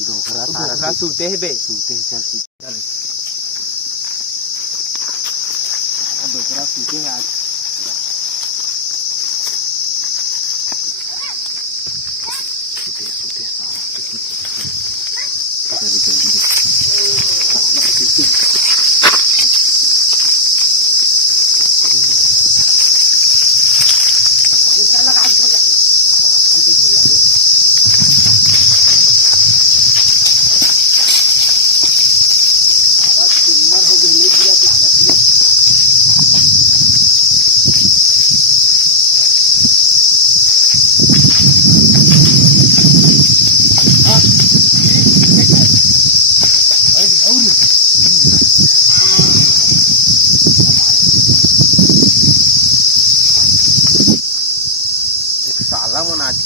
डोकरा सूते है बे, सूते हैं, चल चल डोकरा सूते हैं आज। सूते सूते सारा साला मन आज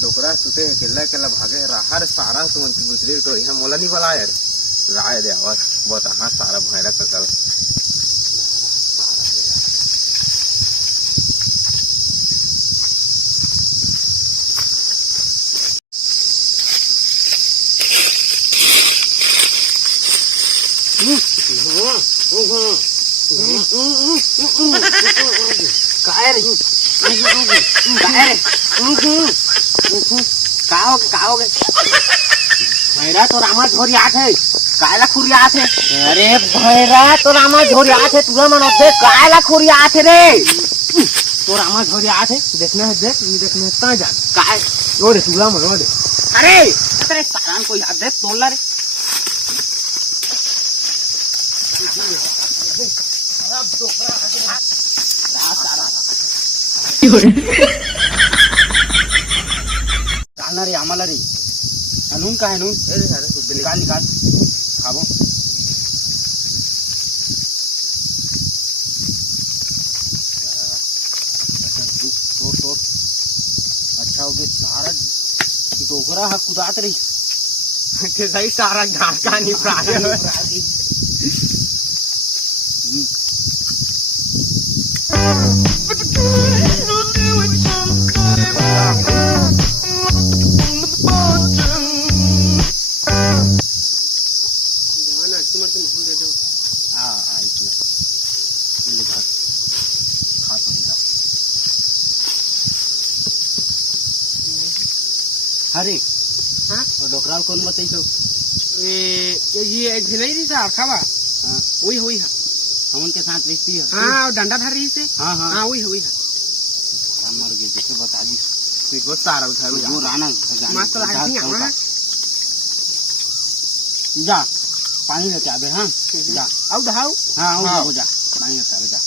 डोकरा सुते केला केला भागे रहा रे सारा तुम गुजरी तो यहाँ मोला नहीं बोला यार राय दे आवाज बहुत हाँ सारा भैरा कर भैरा तो रामा झोरियात है कायला खुरियात है। अरे भैरा तो रामा झोरियात है, तुझा मन होते कायला खुरियात है रे, तो रामा झोरियात है। देखना है देख, नहीं देखना है ता जा काय ओ रे तुला मन दे। अरे तेरे सारान को याद है तोला रे जाना रे आम्हाला रे नून का है नून निकाल निकाल खाबो। तोड़ तोड़ अच्छा हो गया सारा डोकरा हा कुदात रही सही सारा घास का नहीं प्राणी अरे हाँ डोकराल कौन बताई तो ये झिलई रही था खावा हाँ वही हुई है हमन के साथ रिश्ती है। हाँ डंडा धर रही से हाँ हाँ हाँ वही हुई है मर गए जैसे बता दी बहुत सारा उठा वो राना मस्त लगा जा पानी लेके आबे। हाँ जा अब धाव हाँ जा पानी लेके आबे जा।